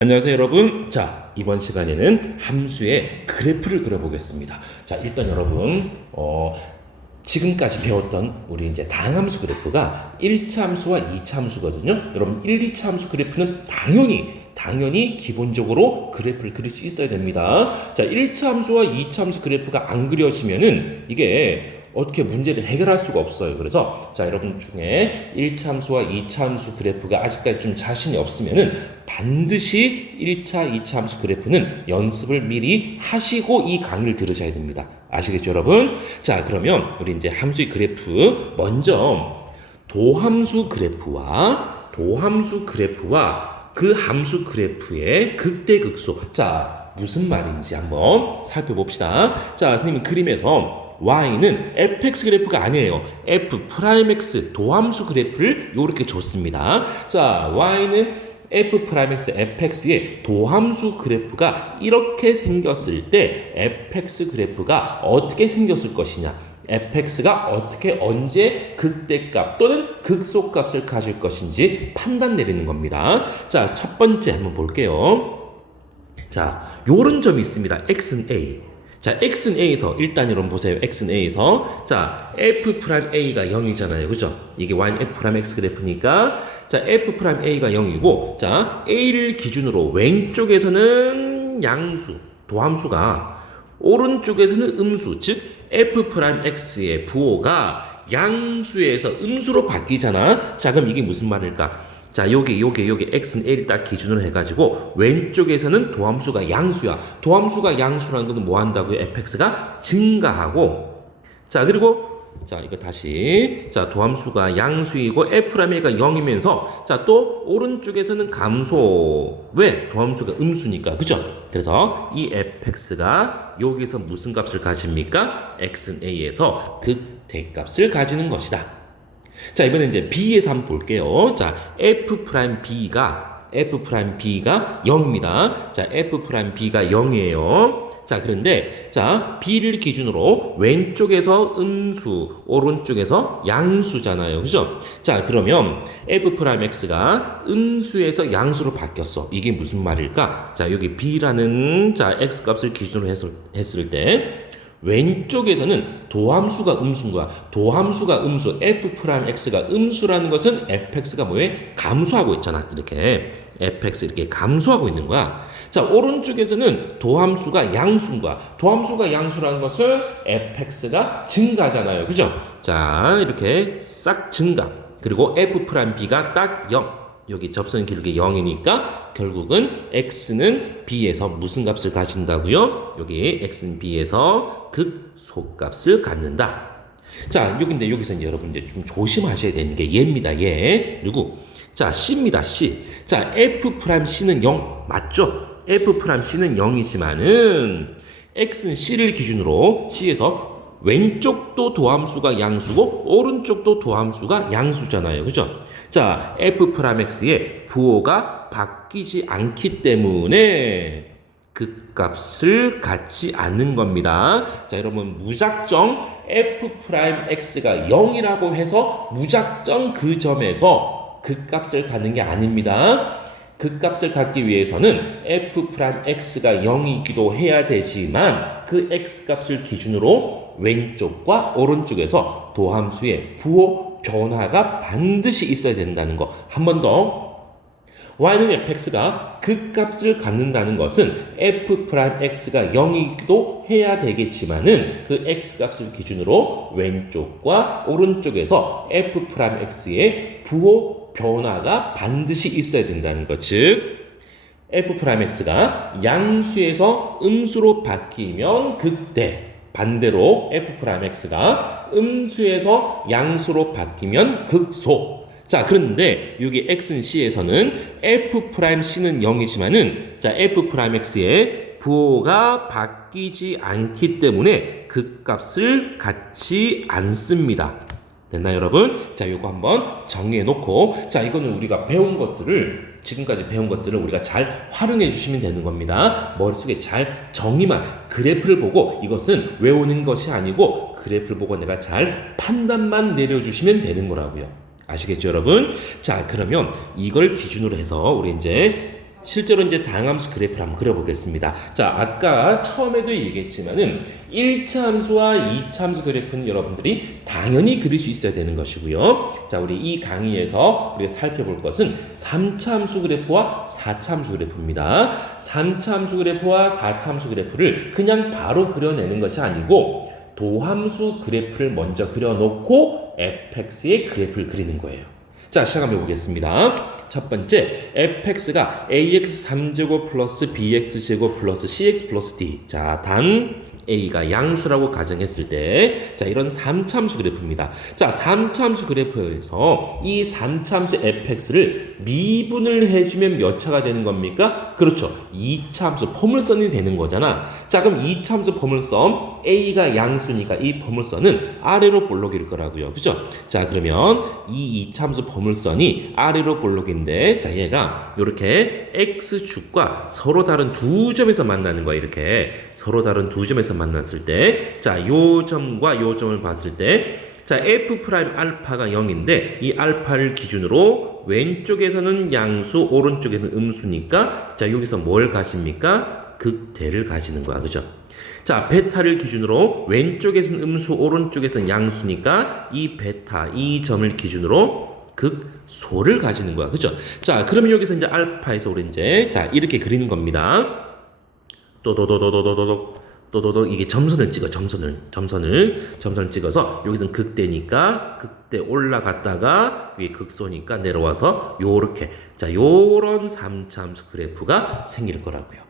안녕하세요 여러분. 자, 이번 시간에는 함수의 그래프를 그려보겠습니다. 자, 일단 여러분 지금까지 배웠던 우리 이제 다항함수 그래프가 1차 함수와 2차 함수거든요. 여러분 1, 2차 함수 그래프는 당연히 기본적으로 그래프를 그릴 수 있어야 됩니다. 자, 1차 함수와 2차 함수 그래프가 안 그려지면은 이게 어떻게 문제를 해결할 수가 없어요. 그래서 자, 여러분 중에 1차 함수와 2차 함수 그래프가 아직까지 좀 자신이 없으면은 반드시 1차, 2차 함수 그래프는 연습을 미리 하시고 이 강의를 들으셔야 됩니다. 아시겠죠, 여러분? 자, 그러면 우리 이제 함수의 그래프 먼저 도함수 그래프와 그 함수 그래프의 극대극소. 자, 무슨 말인지 한번 살펴봅시다. 자, 선생님 그림에서 y는 fx 그래프가 아니에요. f'x 도함수 그래프를 이렇게 줬습니다. 자, y는 f'x, fx의 도함수 그래프가 이렇게 생겼을 때 fx 그래프가 어떻게 생겼을 것이냐, fx가 어떻게 언제 극대값 또는 극소값을 가질 것인지 판단 내리는 겁니다. 자, 첫 번째 한번 볼게요. 자, 요런 점이 있습니다. x는 a. 자, x는 a에서 일단 여러분 보세요. x는 a에서 자, f'a가 0이잖아요. 그죠? 이게 y는 f'x 그래프니까 자, f'a가 0이고 자, a를 기준으로 왼쪽에서는 양수, 도함수가 오른쪽에서는 음수, 즉 f'x의 부호가 양수에서 음수로 바뀌잖아. 자, 그럼 이게 무슨 말일까? 자, 요게 x는 a를 딱 기준으로 해가지고 왼쪽에서는 도함수가 양수야. 도함수가 양수라는 것은 뭐 한다고요? fx가 증가하고 자, 그리고 자, 이거 다시 자, 도함수가 양수이고 f'a가 0이면서 자, 또 오른쪽에서는 감소. 왜? 도함수가 음수니까. 그죠? 그래서 이 fx가 여기서 무슨 값을 가집니까? x는 a에서 극대값을 가지는 것이다. 자, 이번엔 이제 B에서 한번 볼게요. 자, F'B가 0입니다. 자, F'B가 0이에요. 자, 그런데 자, B를 기준으로 왼쪽에서 음수, 오른쪽에서 양수잖아요. 그죠? 자, 그러면 F'X가 음수에서 양수로 바뀌었어. 이게 무슨 말일까? 자, 여기 B라는 자, X 값을 기준으로 했을 때 왼쪽에서는 도함수가 음수인 거야. 도함수가 음수, f'x가 음수라는 것은 fx가 뭐에? 감소하고 있잖아. 이렇게 fx 이렇게 감소하고 있는 거야. 자, 오른쪽에서는 도함수가 양수인 거야. 도함수가 양수라는 것은 fx가 증가잖아요. 그죠? 자, 이렇게 싹 증가. 그리고 f'b가 딱 0. 여기 접선 기울기 0이니까 결국은 x는 b에서 무슨 값을 가진다고요? 여기 x는 b에서 극소값을 갖는다. 자, 근데 여기서 이제 여러분 이제 좀 조심하셔야 되는 게 얘입니다. 얘. 그리고 자, c입니다. c. 자, f'c는 0 맞죠? f'c는 0이지만은 x는 c를 기준으로 c에서 왼쪽도 도함수가 양수고 오른쪽도 도함수가 양수잖아요. 그죠? 자, f'x의 부호가 바뀌지 않기 때문에 그 값을 갖지 않는 겁니다. 자, 여러분 무작정 f'x가 0이라고 해서 무작정 그 점에서 그 값을 갖는 게 아닙니다. 그 값을 갖기 위해서는 f'x가 0이기도 해야 되지만 그 x 값을 기준으로 왼쪽과 오른쪽에서 도함수의 부호 변화가 반드시 있어야 된다는 거. 한 번 더. y는 fx가 그 값을 갖는다는 것은 f'x가 0이기도 해야 되겠지만은 그 x 값을 기준으로 왼쪽과 오른쪽에서 f'x의 부호 변화가 반드시 있어야 된다는 것. 즉 f'x가 양수에서 음수로 바뀌면 극대. 반대로 f'x가 음수에서 양수로 바뀌면 극소. 자, 그런데 여기 x는 c에서는 f'c는 0이지만은 자, f'x의 부호가 바뀌지 않기 때문에 그 값을 갖지 않습니다. 됐나요, 여러분? 자, 요거 한번 정리해 놓고 자, 이거는 우리가 지금까지 배운 것들을 우리가 잘 활용해 주시면 되는 겁니다. 머릿속에 잘 정의만, 그래프를 보고 이것은 외우는 것이 아니고 그래프를 보고 내가 잘 판단만 내려주시면 되는 거라고요. 아시겠죠, 여러분? 자, 그러면 이걸 기준으로 해서 우리 이제 실제로 이제 다항함수 그래프를 한번 그려보겠습니다. 자, 아까 처음에도 얘기했지만은 1차 함수와 2차 함수 그래프는 여러분들이 당연히 그릴 수 있어야 되는 것이고요. 자, 우리 이 강의에서 우리가 살펴볼 것은 3차 함수 그래프와 4차 함수 그래프입니다. 3차 함수 그래프와 4차 함수 그래프를 그냥 바로 그려내는 것이 아니고 도함수 그래프를 먼저 그려놓고 fx의 그래프를 그리는 거예요. 자, 시작 한번 해보겠습니다. 첫 번째, fx가 ax 3제곱 플러스 bx제곱 플러스 cx 플러스 d. 자, 단 a가 양수라고 가정했을 때, 자, 이런 3차함수 그래프입니다. 자, 3차함수 그래프에서 이 3차함수 fx를 미분을 해주면 몇 차가 되는 겁니까? 그렇죠. 2차함수 포물선이 되는 거잖아. 자, 그럼 2차함수 포물선 a가 양수니까 이 포물선은 아래로 볼록일 거라고요. 그죠? 자, 그러면 이 2차함수 포물선이 아래로 볼록인데, 자, 얘가 이렇게 x축과 서로 다른 두 점에서 만나는 거야. 이렇게 서로 다른 두 점에서 만났을 때, 자, 요 점과 요 점을 봤을 때, 자, f 프라임 알파가 0인데 이 알파를 기준으로 왼쪽에서는 양수, 오른쪽에서는 음수니까, 자, 여기서 뭘 가십니까? 극대를 가지는 거야. 그죠? 자, 베타를 기준으로 왼쪽에서는 음수, 오른쪽에서는 양수니까 이 베타, 이 점을 기준으로 극소를 가지는 거야. 그죠? 자, 그러면 여기서 이제 알파에서 우리 이제, 자, 이렇게 그리는 겁니다. 또도도도도도도도 이게 점선을 찍어. 점선을 찍어서 여기서는 극대니까 극대 올라갔다가 위에 극소니까 내려와서 요렇게, 자, 요런 3차 함수 그래프가 생길 거라고요.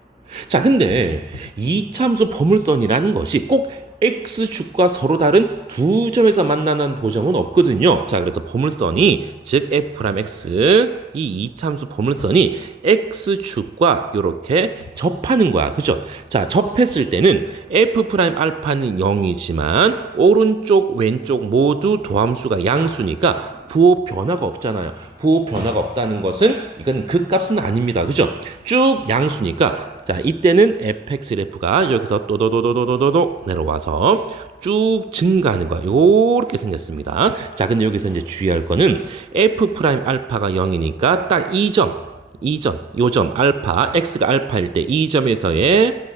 자, 근데 2차 함수 포물선이라는 것이 꼭 x축과 서로 다른 두 점에서 만나는 보장은 없거든요. 자, 그래서 포물선이, 즉 f'x, 이 2차 함수 포물선이 x축과 이렇게 접하는 거야. 그죠? 자, 접했을 때는 f'알파는 0이지만 오른쪽 왼쪽 모두 도함수가 양수니까 부호 변화가 없잖아요. 부호 변화가 없다는 것은 이건 극값은 아닙니다. 그죠? 쭉 양수니까, 자, 이때는 fx 그래프가 여기서 또도도도도도도 내려와서 쭉 증가하는 거야. 요렇게 생겼습니다. 자, 근데 여기서 이제 주의할 거는 f 프라임 알파가 0이니까 딱 이 점, 요 점 알파, x가 알파일 때 이 점에서의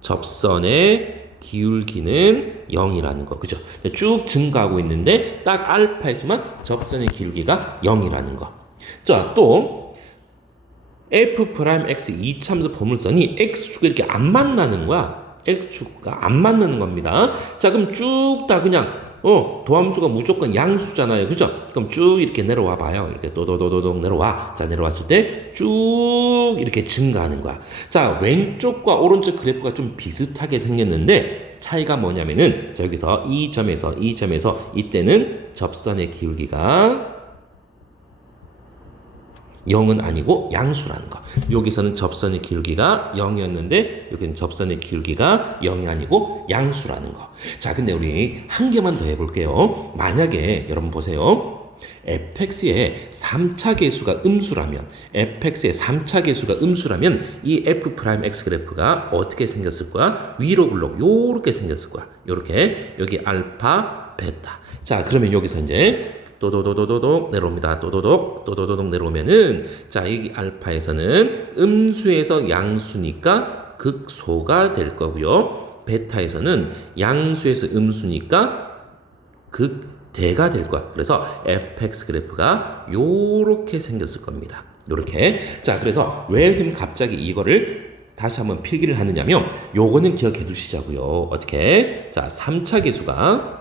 접선의 기울기는 0이라는 거. 그죠? 쭉 증가하고 있는데 딱 알파에서만 접선의 기울기가 0이라는 거. 자, 또 f'x 2참수 포물선이 x축과 이렇게 안 만나는 거야. x축과 안 만나는 겁니다. 자, 그럼 쭉 다 그냥 도함수가 무조건 양수잖아요. 그죠? 그럼 쭉 이렇게 내려와 봐요. 이렇게 도도도도도 내려와. 자, 내려왔을 때 쭉 이렇게 증가하는 거야. 자, 왼쪽과 오른쪽 그래프가 좀 비슷하게 생겼는데 차이가 뭐냐면은, 자, 여기서 이 점에서 이때는 접선의 기울기가 0은 아니고 양수라는 거. 여기서는 접선의 기울기가 0이었는데 여기는 접선의 기울기가 0이 아니고 양수라는 거. 자, 근데 우리 한 개만 더 해볼게요. 만약에 여러분 보세요. fx의 3차 계수가 음수라면, 이 f'x 그래프가 어떻게 생겼을 거야? 위로 블록 요렇게 생겼을 거야. 요렇게 여기 알파, 베타. 자, 그러면 여기서 이제 또도도도도도 내려옵니다. 또도독 내려오면은, 자, 여기 알파에서는 음수에서 양수니까 극소가 될 거고요. 베타에서는 양수에서 음수니까 극대가 될 거야. 그래서 fx 그래프가 요렇게 생겼을 겁니다. 요렇게. 자, 그래서 왜 선생님 갑자기 이거를 다시 한번 필기를 하느냐면, 요거는 기억해 두시자고요. 어떻게? 자, 3차 계수가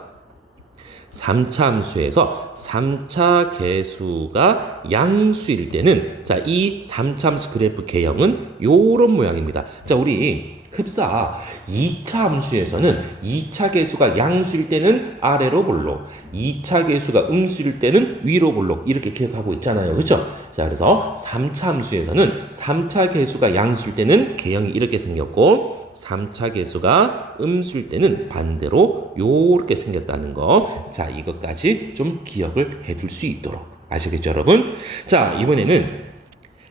3차 함수에서 3차 계수가 양수일 때는, 자, 이 3차 함수 그래프 개형은 요런 모양입니다. 자, 우리 흡사 2차 함수에서는 2차 계수가 양수일 때는 아래로 볼록, 2차 계수가 음수일 때는 위로 볼록, 이렇게 기억하고 있잖아요. 그렇죠? 자, 그래서 3차 함수에서는 3차 계수가 양수일 때는 개형이 이렇게 생겼고, 3차 계수가 음수일 때는 반대로 요렇게 생겼다는 거. 자, 이것까지 좀 기억을 해둘 수 있도록. 아시겠죠, 여러분? 자, 이번에는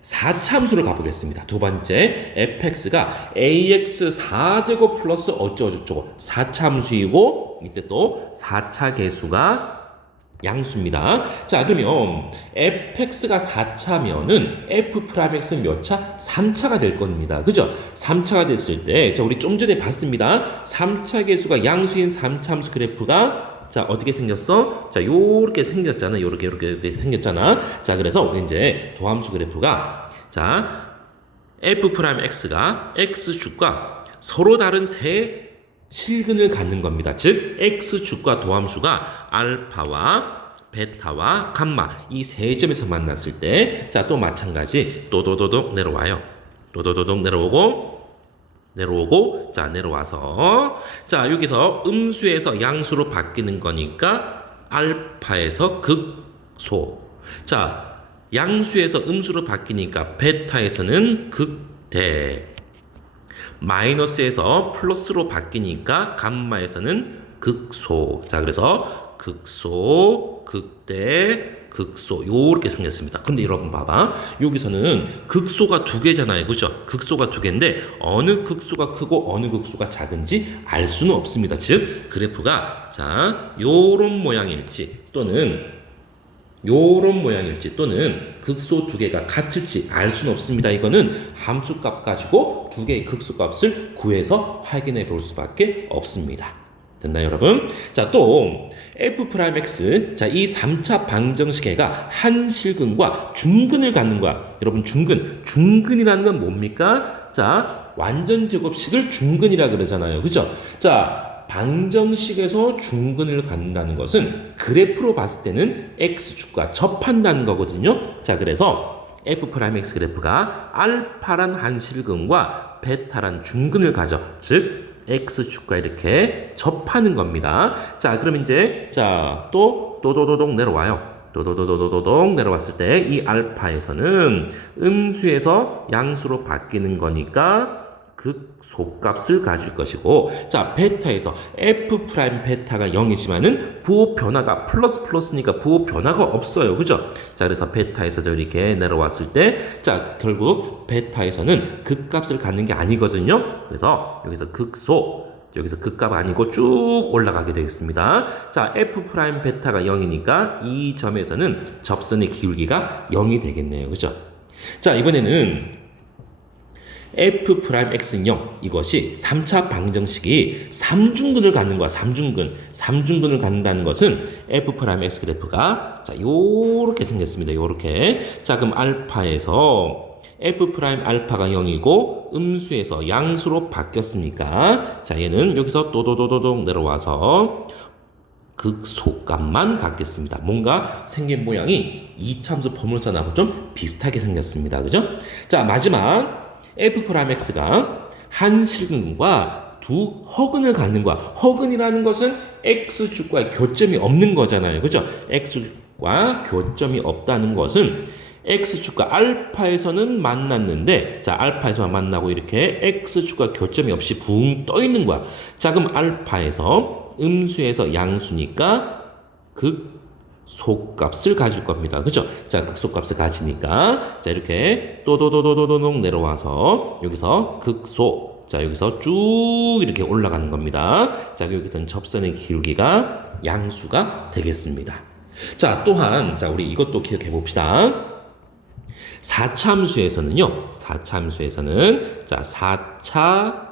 4차 함수를 가보겠습니다. 두 번째, fx가 ax 4제곱 플러스 어쩌고저쩌고 4차 함수이고, 이때 또 4차 계수가 양수입니다. 자, 그러면 fx가 4차면은 f 프라임 x는 몇 차? 3차가 될 겁니다. 그죠? 3차가 됐을 때, 자, 우리 좀 전에 봤습니다. 3차 계수가 양수인 3차 함수 그래프가 자, 어떻게 생겼어? 자, 요렇게 생겼잖아. 요렇게 생겼잖아. 자, 그래서 이제 도함수 그래프가 자, f 프라임 x가 x축과 서로 다른 세 실근을 갖는 겁니다. 즉 x축과 도함수가 알파와 베타와 감마 이 세 점에서 만났을 때 자 또 마찬가지 도도도독 내려와요. 도도도독 내려오고 자 내려와서 자 여기서 음수에서 양수로 바뀌는 거니까 알파에서 극소 자 양수에서 음수로 바뀌니까 베타에서는 극대 마이너스에서 플러스로 바뀌니까 감마에서는 극소. 자, 그래서 극소, 극대, 극소 요렇게 생겼습니다. 근데 여러분 봐봐. 여기서는 극소가 두 개잖아요. 그죠? 극소가 두 개인데 어느 극소가 크고 어느 극소가 작은지 알 수는 없습니다. 즉 그래프가 자, 요런 모양일지 또는 요런 모양일지 또는 극소 두 개가 같을지 알 수는 없습니다. 이거는 함수값 가지고 두 개의 극소값을 구해서 확인해 볼 수밖에 없습니다. 됐나요, 여러분? 자, 또 f'(x) 자, 이 3차 방정식해가 한 실근과 중근을 갖는 거야. 여러분, 중근이라는 건 뭡니까? 자, 완전 제곱식을 중근이라 그러잖아요. 그죠? 자, 방정식에서 중근을 갖는다는 것은 그래프로 봤을 때는 x축과 접한다는 거거든요. 자, 그래서 f'(x) 그래프가 알파란 한 실근과 베타란 중근을 가져. 즉 x축과 이렇게 접하는 겁니다. 자, 그럼 이제 자, 또 도도도독 내려와요. 도도도도도도독 내려왔을 때 이 알파에서는 음수에서 양수로 바뀌는 거니까 극소값을 가질 것이고 자 베타에서 f 프라임 베타가 0이지만은 부호 변화가 플러스니까 부호 변화가 없어요. 그죠? 자 그래서 베타에서도 이렇게 내려왔을 때 자 결국 베타에서는 극값을 갖는 게 아니거든요. 그래서 여기서 여기서 극값 아니고 쭉 올라가게 되겠습니다. 자, f 프라임 베타가 0이니까 이 점에서는 접선의 기울기가 0이 되겠네요. 그죠? 자, 이번에는 f'(x는 0 이것이 3차 방정식이 3중근을 갖는 거야. 3중근을 갖는다는 것은 f'(x) 그래프가 자 요렇게 생겼습니다. 요렇게 자 그럼 알파에서 f' 알파가 0이고 음수에서 양수로 바뀌었으니까 자 얘는 여기서 도도도도독 내려와서 극소값만 갖겠습니다. 뭔가 생긴 모양이 이차함수 포물선하고 좀 비슷하게 생겼습니다. 그죠? 자 마지막 f'(x가 한 실근과 두 허근을 갖는 거야. 허근이라는 것은 x축과의 교점이 없는 거잖아요. 그죠? x축과 교점이 없다는 것은 x축과 알파에서는 만났는데 자 알파에서만 만나고 이렇게 x축과 교점이 없이 붕 떠 있는 거야. 자 그럼 알파에서 음수에서 양수니까 극소값을 가질 겁니다. 그죠? 자, 극소값을 가지니까 자, 이렇게 또도도도도도독 내려와서 여기서 극소 자, 여기서 쭉 이렇게 올라가는 겁니다. 자, 여기서는 접선의 기울기가 양수가 되겠습니다. 자, 또한 자, 우리 이것도 기억해 봅시다. 4차 함수에서는요. 4차 함수에서는 자, 4차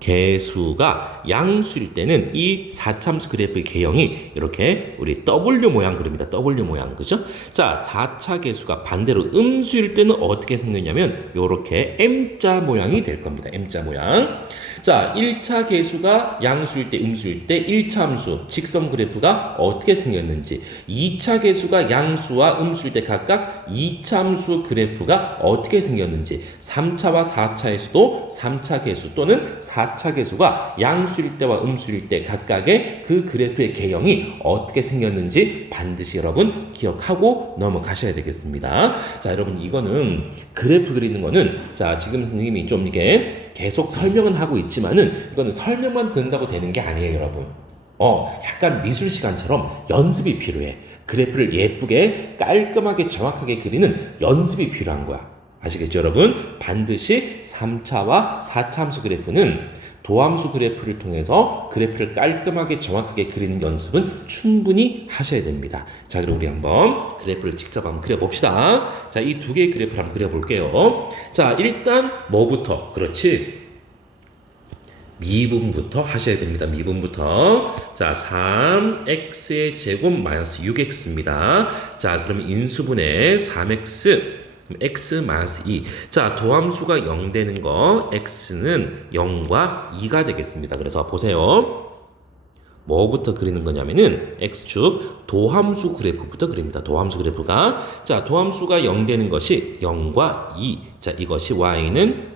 개수가 양수일 때는 이 4참수 그래프의 개형이 이렇게 우리 W 모양 그립니다. W 모양. 그죠? 자, 4차 개수가 반대로 음수일 때는 어떻게 생겼냐면 이렇게 M자 모양이 될 겁니다. M자 모양. 자, 1차 개수가 양수일 때 음수일 때 1차 함수 직선 그래프가 어떻게 생겼는지 2차 개수가 양수와 음수일 때 각각 2차 함수 그래프가 어떻게 생겼는지 3차와 4차에서도 3차 개수 또는 4차 개수가 양수일 때와 음수일 때 각각의 그 그래프의 개형이 어떻게 생겼는지 반드시 여러분 기억하고 넘어가셔야 되겠습니다. 자, 여러분 이거는 그래프 그리는 거는 자, 지금 선생님이 좀 이게 계속 설명은 하고 있지만은 이거는 설명만 듣는다고 되는 게 아니에요, 여러분. 약간 미술 시간처럼 연습이 필요해. 그래프를 예쁘게 깔끔하게 정확하게 그리는 연습이 필요한 거야. 아시겠죠, 여러분? 반드시 3차와 4차 함수 그래프는 도함수 그래프를 통해서 그래프를 깔끔하게 정확하게 그리는 연습은 충분히 하셔야 됩니다. 자, 그럼 우리 한번 그래프를 직접 한번 그려봅시다. 자, 이 두 개의 그래프를 한번 그려볼게요. 자, 일단 뭐부터? 그렇지. 미분부터 하셔야 됩니다. 미분부터. 자, 3x의 제곱 마이너스 6x입니다. 자, 그럼 인수분해 3x x 마이너스 2. 자, 도함수가 0 되는 거 x는 0과 2가 되겠습니다. 그래서 보세요. 뭐부터 그리는 거냐면은 x축 도함수 그래프부터 그립니다. 도함수 그래프가 자, 도함수가 0 되는 것이 0과 2. 자, 이것이 y는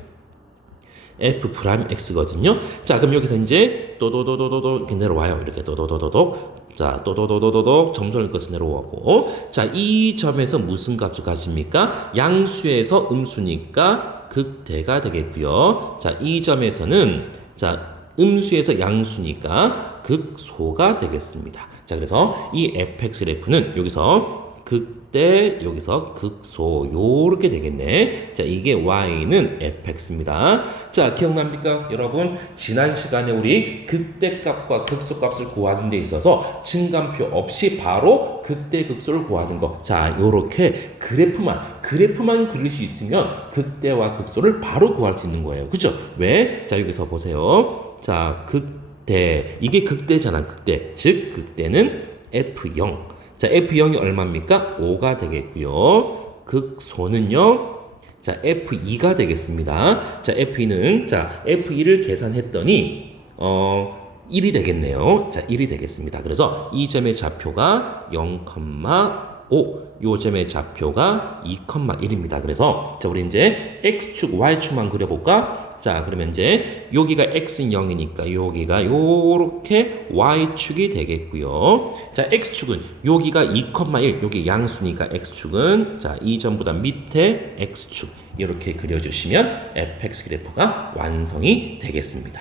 f 프라임 x거든요. 자, 그럼 여기서 이제 또도도도도도 이렇게 내려와요. 이렇게 또도도도도. 자, 또도도도도도 점선을 것을 내려오고. 자, 이 점에서 무슨 값을 가집니까? 양수에서 음수니까 극대가 되겠고요. 자, 이 점에서는 자, 음수에서 양수니까 극소가 되겠습니다. 자, 그래서 이 fx 그래프는 여기서 극대, 여기서 극소, 요렇게 되겠네. 자, 이게 y는 fx입니다. 자, 기억납니까? 여러분, 지난 시간에 우리 극대값과 극소값을 구하는 데 있어서 증감표 없이 바로 극대, 극소를 구하는 거. 자, 요렇게 그래프만 그릴 수 있으면 극대와 극소를 바로 구할 수 있는 거예요. 그죠? 왜? 자, 여기서 보세요. 자, 극대. 이게 극대잖아, 극대. 즉, 극대는 f0. 자, F0이 얼마입니까? 5가 되겠고요. 극소는요. 자, F2가 되겠습니다. 자, F2는 자, F2를 계산했더니 1이 되겠네요. 자, 1이 되겠습니다. 그래서 이 점의 좌표가 0,5, 요 점의 좌표가 2,1입니다. 그래서 자, 우리 이제 X축, Y축만 그려볼까? 자, 그러면 이제 여기가 x는 0이니까 여기가 요렇게 y축이 되겠고요. 자, x축은 여기가 2,1, 여기 양수니까 x축은 자, 이 점보다 밑에 x축 이렇게 그려주시면 fx 그래프가 완성이 되겠습니다.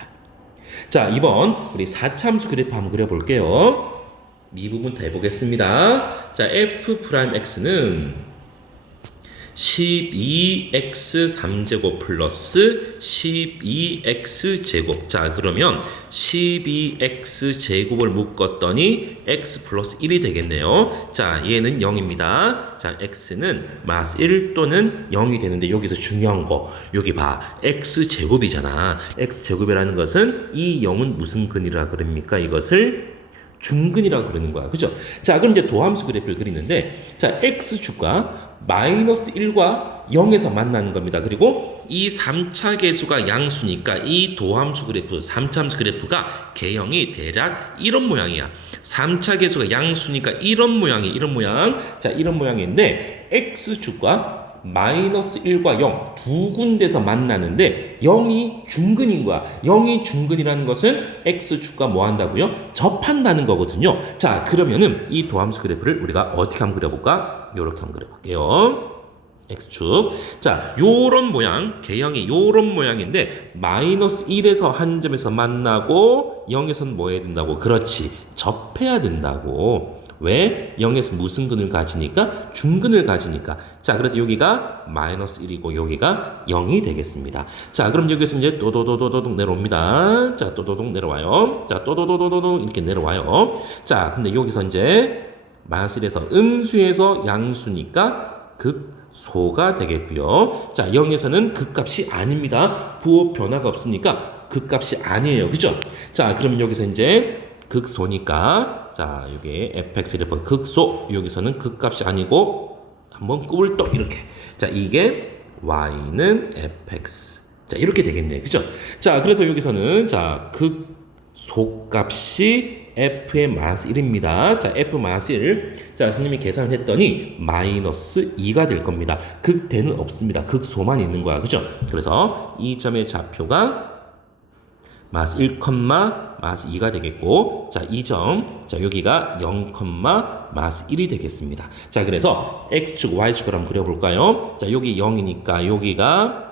자, 이번 우리 4차 함수 그래프 한번 그려볼게요. 미부분 해보겠습니다. 자, f'x는 12x3제곱 플러스 12x제곱. 자, 그러면 12x제곱을 묶었더니 x 플러스 1이 되겠네요. 자, 얘는 0입니다. 자, x는 마이너스 1 또는 0이 되는데 여기서 중요한 거 여기 봐. x제곱이잖아. x제곱이라는 것은 이 0은 무슨 근이라 그럽니까? 이것을 중근이라고 그러는 거야. 그죠? 자, 그럼 이제 도함수 그래프를 그리는데 자, x축과 마이너스 1과 0에서 만나는 겁니다. 그리고 이 3차 계수가 양수니까 이 도함수 그래프, 3차 함수 그래프가 개형이 대략 이런 모양이야. 3차 계수가 양수니까 이런 모양. 자, 이런 모양인데 x축과 마이너스 1과 0 두 군데서 만나는데 0이 중근인 거야. 0이 중근이라는 것은 x축과 뭐 한다고요? 접한다는 거거든요. 자, 그러면은 이 도함수 그래프를 우리가 어떻게 한번 그려볼까? 이렇게 한번 그려볼게요. x축. 자, 요런 모양, 개형이 요런 모양인데 마이너스 1에서 한 점에서 만나고 0에서는 뭐 해야 된다고? 그렇지. 접해야 된다고. 왜? 0에서 무슨 근을 가지니까? 중근을 가지니까. 자, 그래서 여기가 마이너스 1이고 여기가 0이 되겠습니다. 자, 그럼 여기서 이제 또도도도도독 내려옵니다. 자, 또도독 내려와요. 자, 또도도도도독 이렇게 내려와요. 자, 근데 여기서 이제 마이너스 1에서 음수에서 양수니까 극소가 되겠고요. 자, 0에서는 극값이 아닙니다. 부호 변화가 없으니까 극값이 아니에요. 그죠? 자, 그러면 여기서 이제 극소니까 자, 여기 fx 그래프 극소 여기서는 극값이 아니고 한번 꿀떡 이렇게 자, 이게 y는 fx 자, 이렇게 되겠네. 그죠? 자, 그래서 여기서는 자, 극소값이 f의 마이너스 1입니다. 자, f 마이너스 1. 자, 선생님이 계산을 했더니 마이너스 2가 될 겁니다. 극대는 없습니다. 극소만 있는 거야. 그죠? 그래서 이 점의 좌표가 마이너스 1, 마이너스 2가 되겠고, 자, 이 점, 자, 여기가 0, 마이너스 1이 되겠습니다. 자, 그래서 x축, y축을 한번 그려볼까요? 자, 여기 0이니까 여기가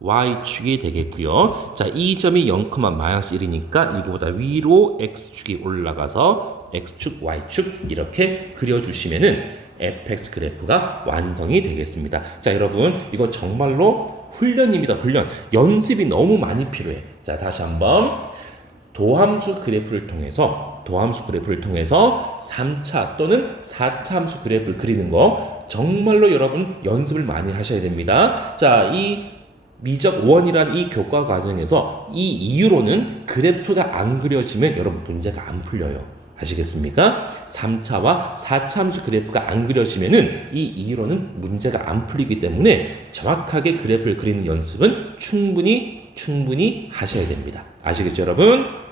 y축이 되겠고요. 자, 이 점이 0, 마이너스 1이니까 이거보다 위로 x축이 올라가서 x축, y축 이렇게 그려주시면은 fx 그래프가 완성이 되겠습니다. 자, 여러분 이거 정말로 훈련입니다. 훈련. 연습이 너무 많이 필요해. 자, 다시 한번 도함수 그래프를 통해서 3차 또는 4차 함수 그래프를 그리는 거 정말로 여러분 연습을 많이 하셔야 됩니다. 자, 이 미적 5원이란 이 교과 과정에서 이 이유로는 그래프가 안 그려지면 여러분 문제가 안 풀려요. 아시겠습니까? 3차와 4차 함수 그래프가 안 그려지면은 이 이유로는 문제가 안 풀리기 때문에 정확하게 그래프를 그리는 연습은 충분히 하셔야 됩니다. 아시겠죠, 여러분?